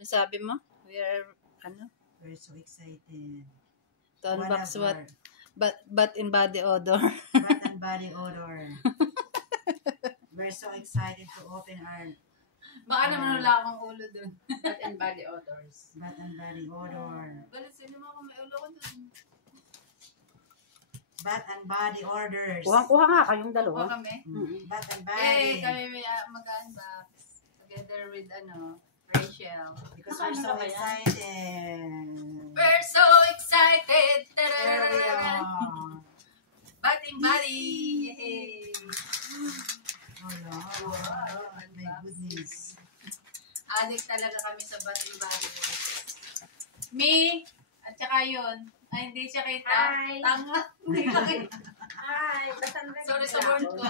Sabi mo? We are, ano? We're so excited. To unbox what? But in body odor. Bath and body odor. We're so excited to open our Baka naman wala akong ulo dun. Bath and body odors. bath and body odor. Galit, sino mo ako may ulo ko dun? Bath and body orders. Kuha nga kayong dalawa. Kuha kami? Bath and Eh, body. kami may mag-unbox. Together with, Rachel. Because we're so excited. We're so excited! There we are. Bath and body! Yay! Oh, wow. My goodness. Addict talaga kami sa bath and body. Me, at saka yun. Ay, hindi siya kita. Hi. Tanga. Hindi ka kita. Hi! Sorry sa word ko.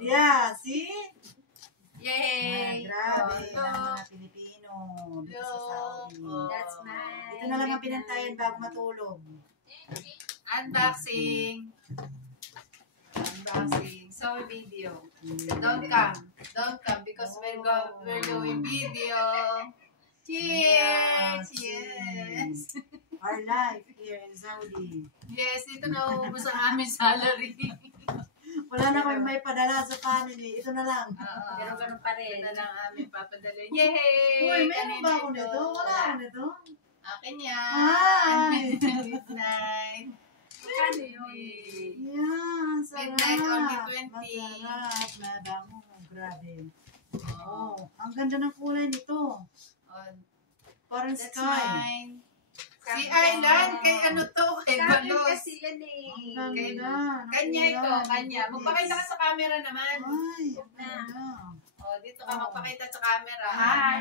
Yeah, see? Yay! Grabe. Oh, Ang mga Pilipino. Dito sa Saudi. That's mine. Ito na lang ang pinantayan bago matulog. Unboxing. Unboxing. So, video. Don't come because we're doing video. Cheers! Yes! Our life here in Saudi. Yes, ito na uubos ang aming salary. Wala na kami may padala sa family. Ito na lang. Pero ganun pa rin. Ito na lang aming papadala. Yay! Uy, meron ba ako Kanina nito? Wala ako nito. Akin yan. Hi! Midnight. Magkano yun? Yan, sarap. Midnight only 20. Masarap. Mabango. Grabe. Oh, Oh, ang ganda ng kulay nito. Parang that's sky. mine. Si Island, kay ano to? Kay Balos. Kasi yan eh. Ang Kay- ganda. Kanya ito, kanya. Magpakita ka sa camera naman. Ay, ang ganda. Oh, dito ka magpakita sa camera. Hi!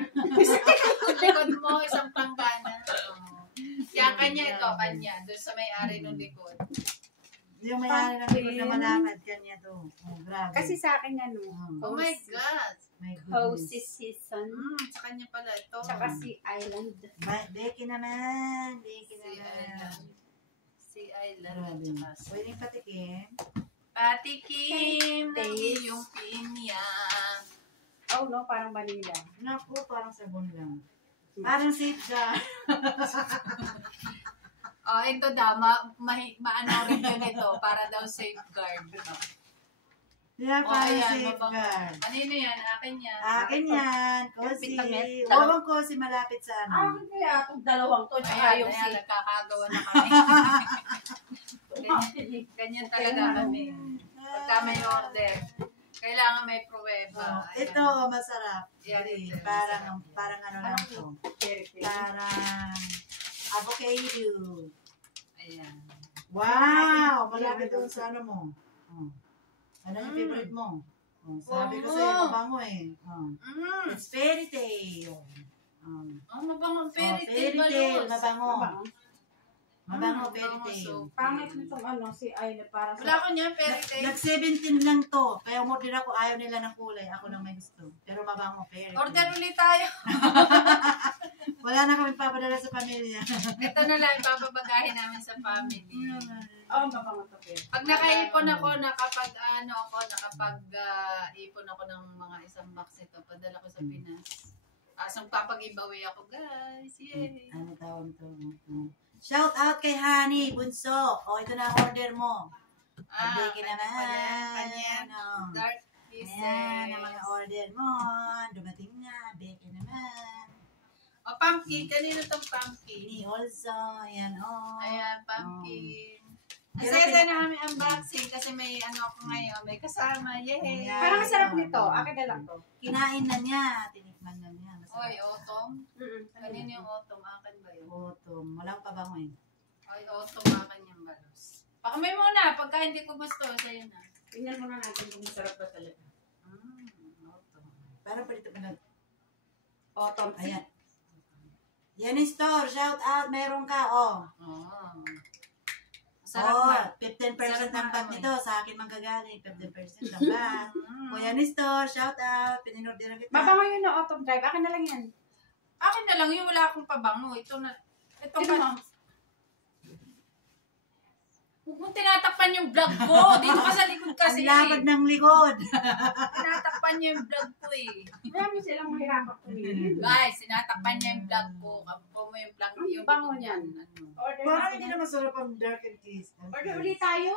Likod mo, isang panggana. Oh. Kaya kanya ito, kanya. Doon sa may-ari ng likod. Yung may-ari ng likod na malapad, kanya to. Oh, grabe. Kasi sa akin ano, Oh my God. My goodness. Hoses season. Sa kanya pala ito. Tsaka si Island. Becky naman. Becky Si naman. Island. Si Island. Grabe. At saka si Pwedeng patikim. Patikim ng Taste. iyong pinya. Oh no, parang vanilla. Naku, parang sabon lang. Parang safeguard. Oh, ito daw, maano rin yun ito, para daw safeguard. Yeah, Oh, parang ayan, safeguard. Kanino yan? Akin yan. Akin yan. Kosi. Kapit-kapit. Huwag kosi malapit sa ano. kaya itong dalawang to, tsaka Ayan, yung ayan, si... nagkakagawa na kami. ganyan talaga kami. Pagka may order, kailangan may pruweba. Oh, ito, masarap. Yan, ito. Parang ano lang to. Parang avocado. Ayan. Wow! Malapit doon sa ano mo. Oh. Ano yung favorite mo? Oh, sabi ko sa'yo, mabango eh. Oh. It's fairy tale. Oh, mabango. Fairy Fairy tale tale, balos. mabango. Mabango fairy mabango, tale. so- Pangit nitong ano, si Island para Wala sa... ko niya, fairy tale. Nag-17 lang to. Kaya umorder ako, ayaw nila ng kulay. Ako lang may gusto. Pero mabango fairy tale. Order ulit tayo. Wala na kami papadala sa pamilya. Ito na lang, papabagahin namin sa family. Oh, mabango to, pero. Pag nakaipon ako, nakapag ipon ako ng mga isang box ito, padala ko sa Pinas. Asang papag-ibawi ako, guys. Yay! Ano tawag to? Shout out kay Honey, Bunso. O, ito na ang order mo. Becky kanya naman. pala yan, kanya. Ano? Dark pieces. Ayan, ang mga order mo. Dumating na. Becky naman. O, pumpkin. Kanino tong pumpkin? Ini also. Ayan, oh. Ayan, pumpkin. Pero Asaya na kami unboxing kasi may ano ako ngayon. May kasama. Yay! Ayan. Parang masarap nito. Akin na lang to. Kinain na niya. Tinikman na niya. Oy, autumn. Kanino Kanino yung autumn? Akin ba yun? Autumn. Walang pabango eh. Oy, autumn akin yung balos. Pakamay muna. Pagka hindi ko gusto, sa'yo na. Tingnan muna natin kung masarap ba talaga. Autumn. Parang pwede pa nag... Autumn. Ayan. Yan yung store. Shout out. Meron ka. Oh. Oh. Masarap Oh, ba? 15% Sarap ang na bag naman. nito. Sa akin man kagaling. 15% ang bag. Kuya ni store. Shout out. Pininordera kita. Mabango yun na autumn drive. Akin na lang yan. Akin na lang yung wala akong pabango. Ito na. Ito Tingnan ka. mo. Huwag mong tinatakpan yung vlog ko. Dito ka sa likod kasi. Ang lakad ng likod. Tinatakpan niya yung vlog ko eh. Kaya mo silang mahirapan pumili. Guys, tinatakpan niya yung vlog ko. Kapo mo yung vlog Ang yung bango likod niyan. ano. Order Parang natin hindi yan. na masarap ang dark and cheese. Order ulit tayo.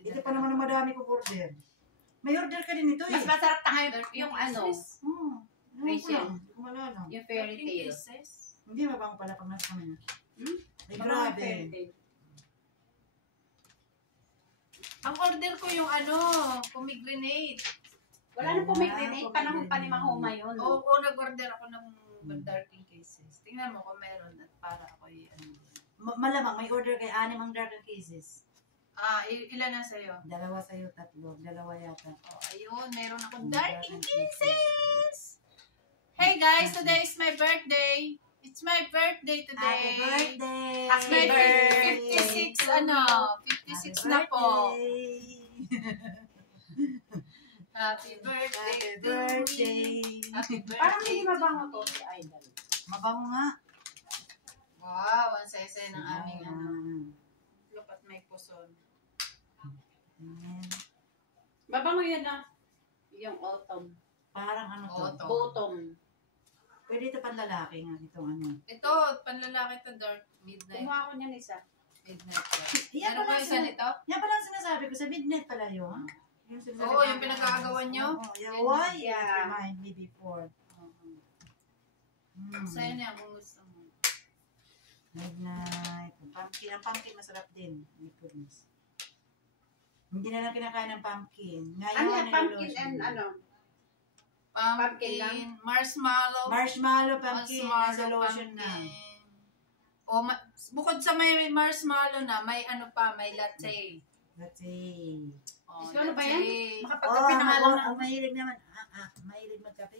Ito pa naman ang madami kong order. May order ka din ito eh. Mas masarap na ngayon yung ano, Rachel. Rachel. Ano yung fairy tale. Hindi mabango pala pag nasa kami na. Hmm? Ay, Baka yung grabe. fairy tale. Ang order ko yung ano, pomegranate. Wala nang pumigrinate. Panahon pa ni Mahoma yun. Oo, nag-order ako ng darking cases. Tingnan mo kung meron at para ako ano. Malamang may order kay Anim ang dark and cases. Ilan na sa'yo? 2 sa'yo, 3. 2 yata. Oh, ayun, meron akong darking cases. Hey guys, today is my birthday. It's my birthday today. Happy birthday! It's my 56, 56 na po. Happy birthday. Happy birthday! Happy birthday. Parang hindi mabango to si Idol. Mabango nga. Wow, ang sese ng aming ano. Ayan. Lupat may puson. Ayan. Mabango yun na. Yung autumn. Parang ano to? Autumn. Autumn. Pwede ito panlalaki nga itong ano. Ito, panlalaki to dark midnight. Kumuha ko niyan isa. Midnight light. Yan Meron pala ko isa sila- nito? Yan pala ang sinasabi ko. Sa midnight pala yun. Yung sinasabi Oo, ko, yung pinag-aagawan nyo? Oo, yeah, why? Yeah. Remind me before. Sa'yo na kung gusto mo. Midnight. Ang pumpkin masarap din. My goodness. Hindi na lang kinakain ng pumpkin. Ngayon, Ano yan? Pumpkin nilolotion. and ano? Pumpkin, lang? marshmallow. Marshmallow pumpkin. Nasa Marshmallow lotion na. pumpkin. O, bukod sa may marshmallow na, may ano pa, may latte. Let's see. O, Gusto ano ba yan? latte. Makapagkape na nga lang. ang mahilig naman. Mahilig magkape.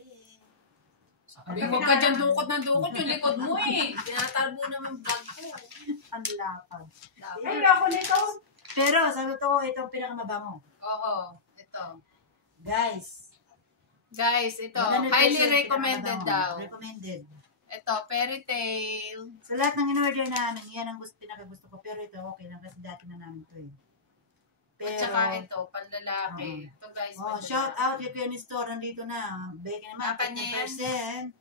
Sabi ko ka dyan dukot ng dukot yung likod mo eh. Tinatalbo naman vlog ko. Ang lapad. Ay, ako nito. Pero sa totoo, ito ang pinakamabango. Oo, ito. Guys. Guys, ito. 100% Highly recommended daw. Recommended. Ito, fairy tale. Sa lahat ng in-order namin, yan ang pinakagusto ko. Pero ito, okay lang kasi dati na namin ito eh. At saka ito, panlalaki. Ito guys, panlalaki. Shout out kay Piano Store. Nandito na. Beke naman, Kanya yan.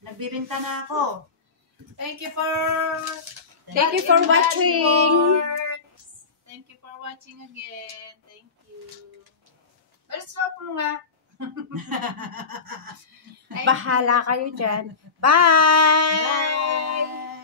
10%. Nagbibinta na ako. Thank you for Thank you for watching. Thank you for watching again. Thank you. Stop mo nga. Bahala kayo dyan. Bye! Bye!